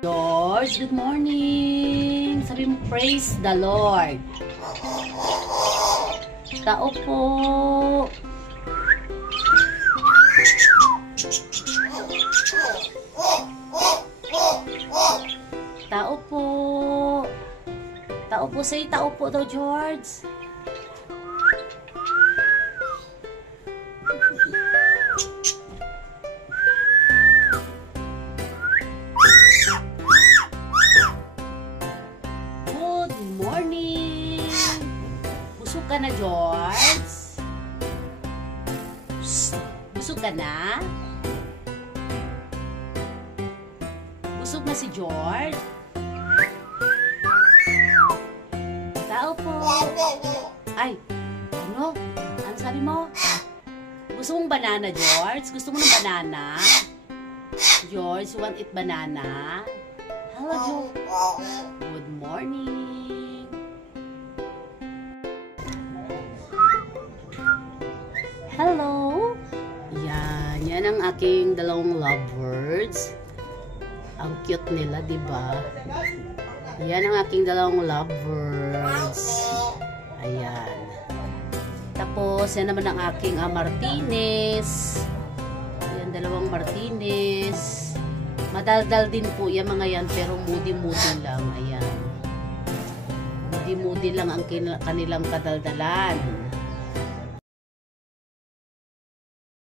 George, good morning. Sabi mo, praise the Lord. Tao po. Tao po. Tao po, say tao po daw, George. Good morning. Busog ka na, George? Busog ka na? Busog na si George? Tao po. Ay, ano? Ano sabi mo? Gusto mong banana, George? Gusto mo ng banana? George, you want eat banana? Hello, George. Good morning. Hello. Yan ang aking dalawang lovebirds. Ang cute nila, di ba? Yan ang aking dalawang lovebirds. Ayan. Tapos, yan naman ang aking Martinez. Yan, dalawang Martinez. Madaldal din po yan mga yan, pero moody-moody lang. Ayan. Moody-moody lang ang kanilang kadaldalan.